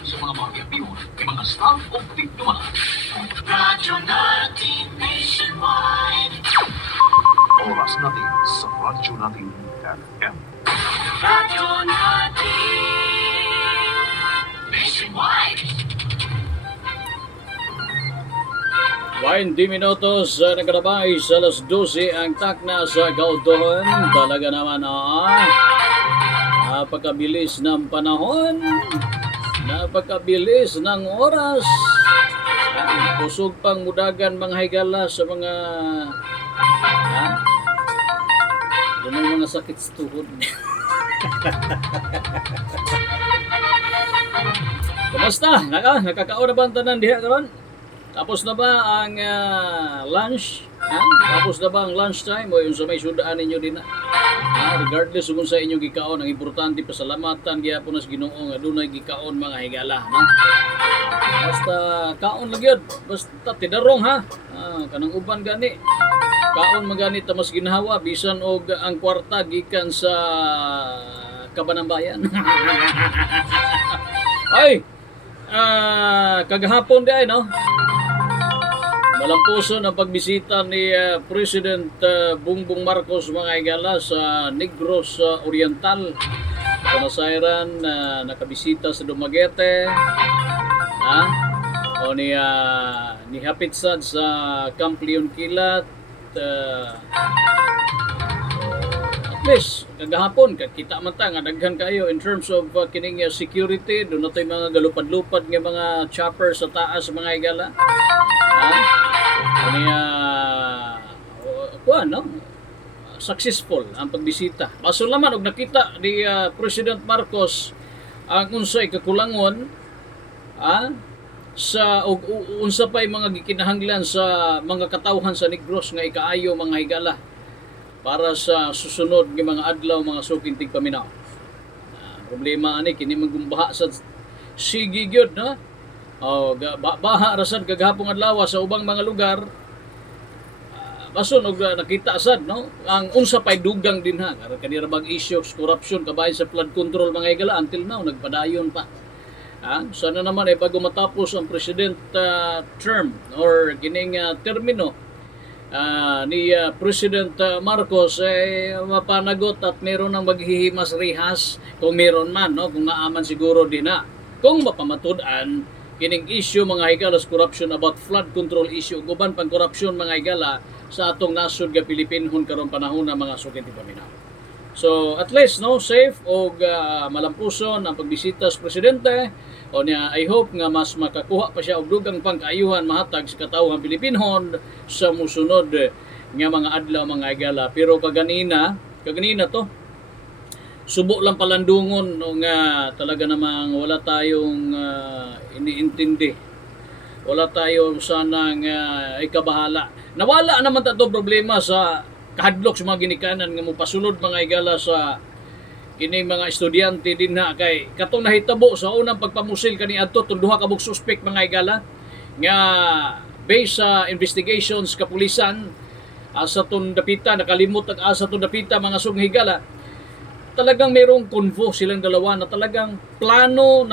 Alang sa mga magyapingon, may mga staff o biktima. Radyo natin nationwide. Oras natin sa radyo natin FM. Radyo natin nationwide. 20 minutos nakalabay sa alas 12 ang takna sa Gauton. Talaga naman napakabilis ng panahon, napakabilis ng oras. Pusog pang mudagan mga higala sa mga doon ang mga sakit sa tuhod. Kumusta? Nakakaon na ba ang tanan diha karon? Tapos na ba ang lunch? Tapos na ba ang lunch time? O yung sa may sudaan ninyo din na? Regardless kung sa inyong gikaon, ang importante pasalamatan gyapon sa Ginoo nga dunay gikaon mga higala, no? Basta kaon lang yun. Basta tidarong ha. Kanang uban gani. Kaon magani ta mas ginhawa bisan og ang kwarta gikan sa kabanang bayan. Ay, kagahapon di ay no? Malampuson ang pagbisita ni President Bongbong Marcos mga higala sa Negros Oriental. Panasairan nakabisita sa Dumaguete. O ni hapit sad sa Camp Leon Kilat. At least kagahapon kita man ta nga daghan kayo in terms of kining security. Doon natay mga galupad-lupad nga mga chopper sa taas mga higala. No? Successful ang pagbisita. Baso naman og nakita ni President Marcos ang unsay kakulangon sa unsa pay mga gikinahanglan sa mga katawhan sa Negros nga ikaayo mga higala para sa susunod nga mga adlaw mga suking tigpaminaw. Problema ani kini magumbaha sa sige gyud no. Baha rasad kagahapon adlaw sa ubang mga lugar. Bason og nakita sad no ang unsa pay dugang din ha kanira bag issues corruption kabahin sa flood control mga higala until now nagpadayon pa. Sana naman bago matapos ang president term or kining termino ni President Marcos mapanagot at meron ng maghihimas rihas kung meron man no kung naaman siguro din na kung mapamatud-an kining issue mga higala sa corruption about flood control issue guban pang corruption mga higala sa atong nasod nga Pilipinhon karon panahon na mga sukin paminaw. So at least no safe og malampuson ang pagbisita sa presidente o niya I hope nga mas makakuha pa siya og dugang pangkaayuhan mahatag sa katawhan Pilipinhon sa musunod nga mga adlaw mga higala. Pero kaganina to subo lang palandungon nga talaga namang wala tayong iniintindi. Wala tayong sanang ikabahala. Nawala naman tato problema sa kahadlok sa mga ginikanan nga mopasulod mga higala sa kining mga estudyante din na kay katong nahitabo sa unang pagpamusil kaniadto duha ka bug suspect mga higala nga based sa investigations kapulisan asa tong dapita nakalimot ang asa tong dapita mga sung higala. Talagang mayroong convo silang dalawa na talagang plano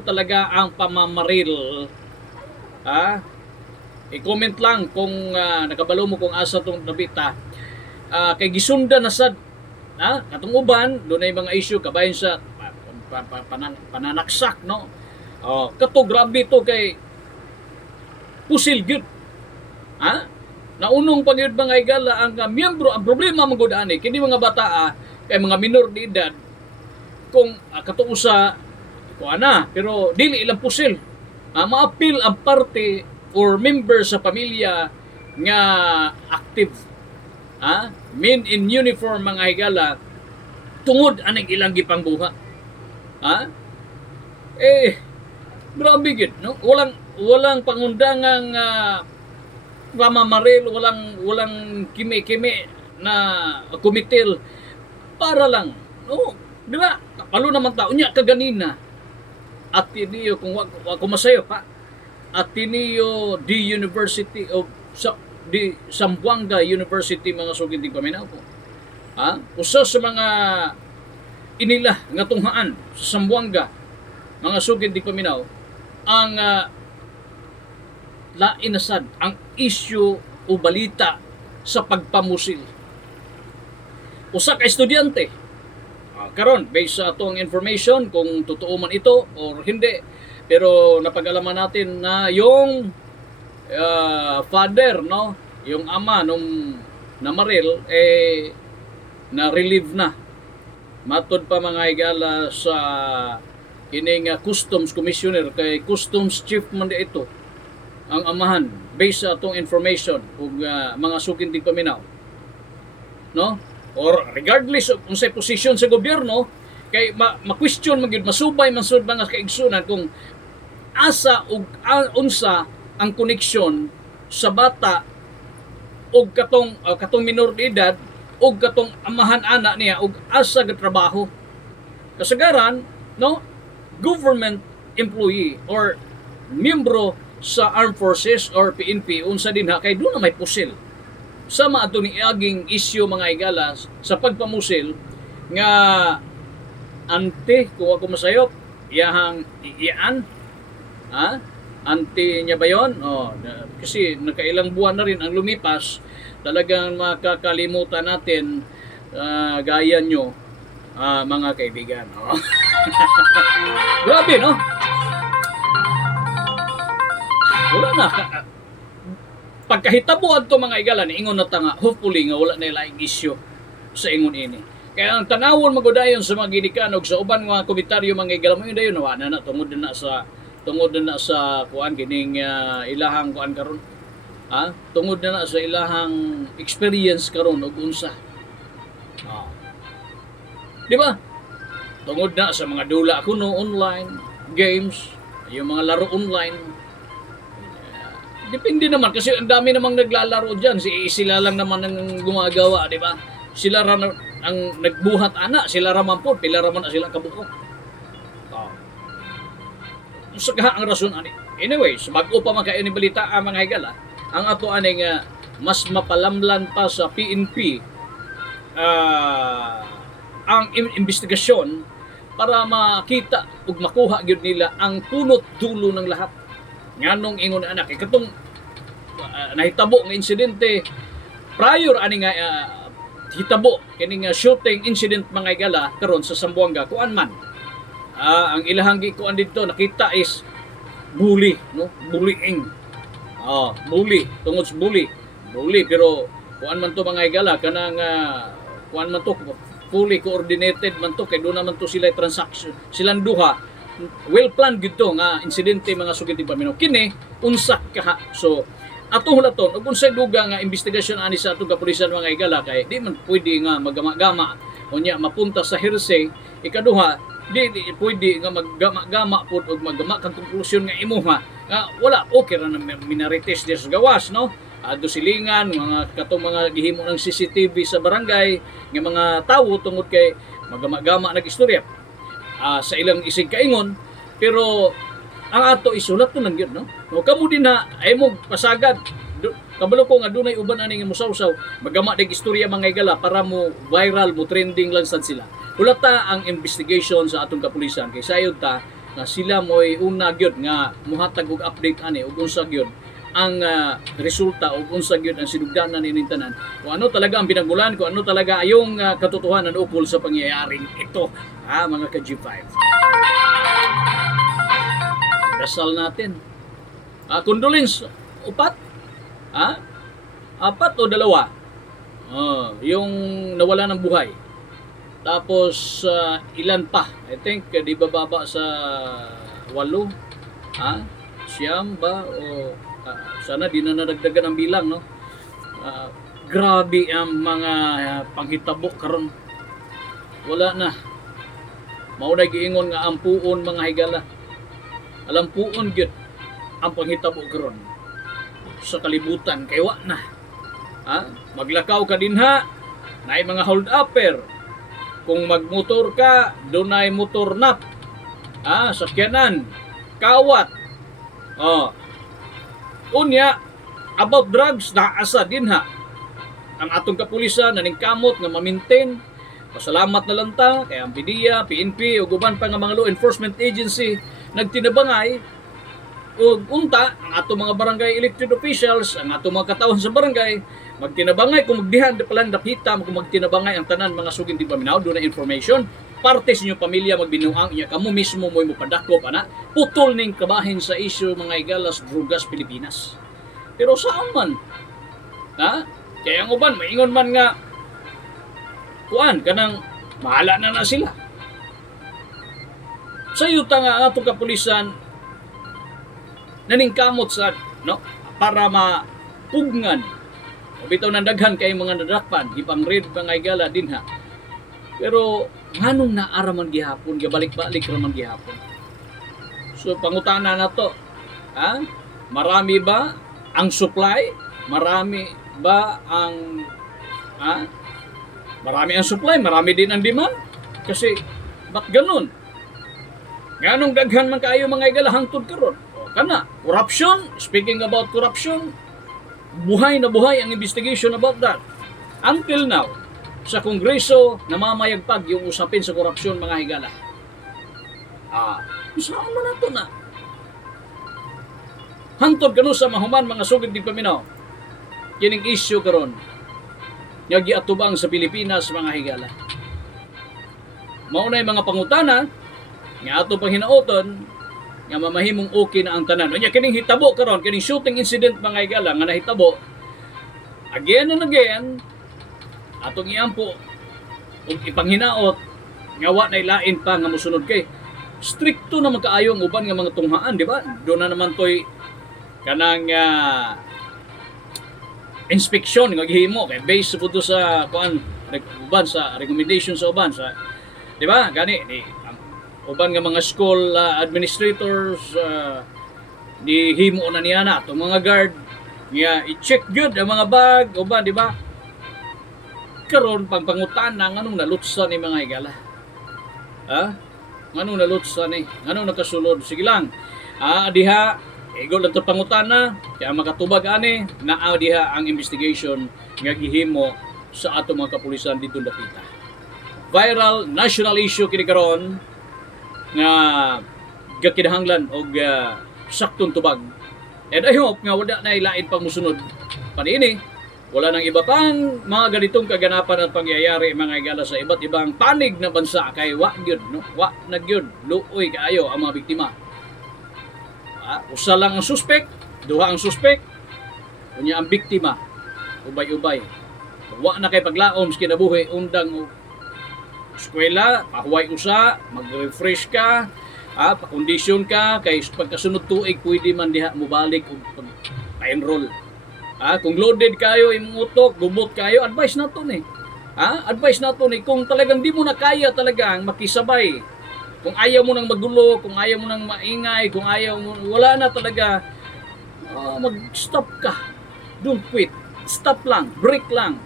talaga ang pamamaril. I-comment lang kung nakabalo mo kung asa tong nabita. Kay gisunda na sad katong uban dunay mga issue kabahin sa pananaksak no. Kato grabe to kay pusil gyud. Naunong pagyud mga higala ang miyembro ang problema man gud ani kini mga bata kay mga minor de edad kung katuusa pero dili ilang pusil maapil ang parte or member sa pamilya nga active men in uniform mga higala tungod aning ilang gipangbuha grabe gid no walang pangundangang pamamaril walang kimi-kimi na kumitil para lang no di ba palo naman tao nya kaganina at tiniyo kung masayo pa at tiniyo di University of di Zamboanga University mga sugid paminaw ko usa sa mga inila nga tunghaan sa Zamboanga mga sugid di paminaw, ang lainasad ang issue o balita sa pagpamusil. Usa ka estudyante, karon based sa atong information kung totoo man ito or hindi, pero napag-alaman natin na yung father, no, yung ama nung namaril na-relieve na. Matod pa mga higala sa kining customs commissioner kay customs chief man di ito ang amahan based sa atong information ug mga sukintig paminaw, no, or regardless of unsay position sa gobyerno kay ma-question man gyud, masubay man sud mga kaigsunan kung asa ug unsa ang koneksyon sa bata ug katong minor de edad ug katong amahan ana niya ug asa ga trabaho. Kasagaran, no, government employee or miyembro sa Armed Forces or PNP unsa dinha kay doon na may pusil. Sama ato ni aging issue mga higala sa pagpamusil nga ante kung ako masayop iyahang iyaan, ante niya ba yun? Kasi nakailang buwan na rin ang lumipas, talagang makakalimutan natin gaya nyo mga kaibigan. Grabe, no? Wala na. Pagkahitabuan to mga igala ni ingon na tanga, hopefully nga wala na ilaing issue sa ingon ini. Kaya ang tanawon magudayon sa mga ginikanog sa uban mga komentaryo mga igala mo yun dayon na tungod na sa kuan kining ilahang kuan karon. Tungod na sa ilahang experience karon og unsa. Di ba? Tungod na sa mga dula kuno online games, yung mga laro online. Depende naman kasi ang dami namang naglalaro diyan. Sila lang naman ang gumagawa, di ba? Sila ra ang nagbuhat ana, sila ra man po, pila ra man sila kabuok. Sa ang rason ani. Anyway, bago pa man kayo ni balita mga higala, ang ato ani nga mas mapalamlan pa sa PNP ang investigasyon para makita ug makuha gyud nila ang punot dulo ng lahat. Nganong ingon anak katong nahitabo nga insidente prior ani nga hitabo kini nga shooting incident mga higala karon sa Zamboanga kuan man. Ang ilahang gikuan dito nakita is bully, no? Bullying. Bully, tungod sa bully pero kuan man to mga higala kanang kuan man to fully coordinated man to kay do naman to sila transaction silang duha well planned gid to nga insidente mga sugiti paminaw kini unsa ka. So atong hulaton ug unsay duga nga investigasyon ani sa atong kapulisan mga higala kay di man pwede nga magama-gama unya mapunta sa hearsay. Ikaduha, di pwede nga maggama-gama pud og magama kang konklusyon nga imuha nga wala okay ra na minorities sa gawas, no? Silingan mga katong mga gihimo ng CCTV sa barangay nga mga tawo tungod kay magama-gama nag-istorya sa ilang isig kaingon, pero ang ato isulat to lang yun, no? O kamo din na ay mo pasagad kabalo ko nga dunay uban ani nga musawsaw magama dig istorya mga higala para mo viral mo trending lang sad sila. Hulata ang investigation sa atong kapulisan kay sayod ta nga sila mo'y una gyud nga muhatag og update ani ug unsa gyud ang resulta ug unsa gyud ang sinugdanan ining tanan kung ano talaga ang pinagmulan, kung ano talaga ayong katotohanan ukol sa pangyayaring ito, mga ka-G5. Dasal natin. Condolence, upat? Apat o dalawa? Yung nawala ng buhay. Tapos ilan pa? I think di bababa sa 8? Siyam ba? O sana di na nadagdagan ang bilang, no? Grabe ang mga panghitabo karon. Wala na. Mao na giingon nga ang puon mga higala. Alam puon gyud ang panghitabo karon sa kalibutan kay wa na. Maglakaw ka dinha, naay mga hold upper. Kung magmotor ka, dunay motor nap. Sakyanan, kawat. Unya, about drugs, naasa din ha. Ang atong kapulisan, naning kamot nga ma-maintain Pasalamat na lang ta kay ang PDEA, PNP ug uban pa nga mga law enforcement agency nagtinabangay ug unta ang ato mga barangay elected officials, ang ato mga katawhan sa barangay magtinabangay kung magdihan di palang dapita kung magtinabangay ang tanan mga sugin di paminaw do na information parte sa inyong pamilya magbinuang iya kamo mismo mo padakop ana putol ning kabahin sa isyu mga igalas drugas Pilipinas. Pero saan man ha kaya ang uban maingon man nga kuan kanang mahala na sila sa yuta nga ang atong kapulisan naningkamot sa no para mapugnan o bitaw nang daghan kay mga nadakpan ipang-read mga igala dinha pero nganong naara man gihapon gabalik-balik ra man gihapon. So pangutana na to ha marami ba ang supply, marami ba ang marami ang supply, marami din ang demand kasi ba't ganun nganong daghan man kaayo mga igala hangtod karon kana corruption. Speaking about corruption, buhay na buhay ang investigation about that. Until now, sa Kongreso, namamayagpag yung usapin sa korupsyon mga higala. Saan man nato na? Hantod kanu sa mahuman mga sugid di paminaw. Kining issue karon nga giatubang sa Pilipinas mga higala. Mao na mga pangutana nga ato pang hinaoton nga mamahimong okay na ang tanan. Unya kining hitabo karon, kining shooting incident mga igala nga nahitabo again and again atong iampo ug ipanghinaot nga wa nay lain pa nga mosunod kay strikto na magkaayo ang uban nga mga tunghaan, di ba? Do na naman toy kanang inspeksyon nga gihimo kay based pud sa kuan uban sa recommendation sa uban sa di ba? Gani ni uban nga mga school administrators di himo na niya na itong mga guard nga i-check good ang mga bag uban di ba karon pangpangutan na nganong nalutsan ni mga higala nganong nalutsan ni nganong nakasulod sige lang diha igol lang to pangutana kaya makatubag ani naa diha ang investigation nga gihimo sa ato mga kapulisan dito dapita. Viral national issue kini karon nga gakinahanglan og saktong tubag. And I hope nga wala na ilain pang musunod panini. Wala nang iba pang mga ganitong kaganapan at pangyayari mga igala sa iba't ibang panig na bansa kay wa gyud no. Wa na gyud luoy kaayo ang mga biktima. Usa lang ang suspek, duha ang suspek, unya ang biktima ubay-ubay. Wa na kay paglaom sa kinabuhi undang eskwela, pahuway usa, mag-refresh ka, pa-condition ka, kay pagkasunod tuig, pwede man diha mubalik o pa-enroll. Kung loaded kayo, imong utok, gubot kayo, advice na to ni. Advice na to ni, kung talagang di mo na kaya talagang makisabay, kung ayaw mo nang magulo, kung ayaw mo nang maingay, kung ayaw mo, wala na talaga, mag-stop ka. Don't quit. Stop lang, break lang.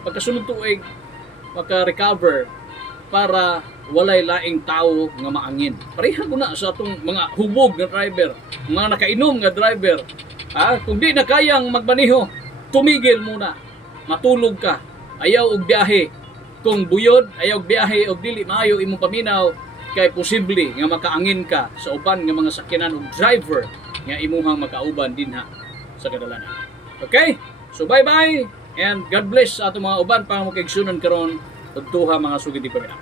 Pagkasunod tuig, maka-recover para walay laing tao nga maangin. Pareha ko na sa atong mga hubog nga driver, mga nakainom nga driver. Kung di na kayang magmaneho, tumigil muna. Matulog ka. Ayaw og biyahe. Kung buyod, ayaw og biyahe og dili maayo imong paminaw kay posible nga makaangin ka sa uban nga mga sakyanan og driver nga imuhang makauban dinha sa kadalanan. Okay? So bye-bye. And God bless sa ato mga uban pang magkaigsunan karon tudtuha mga sugid di pamilya.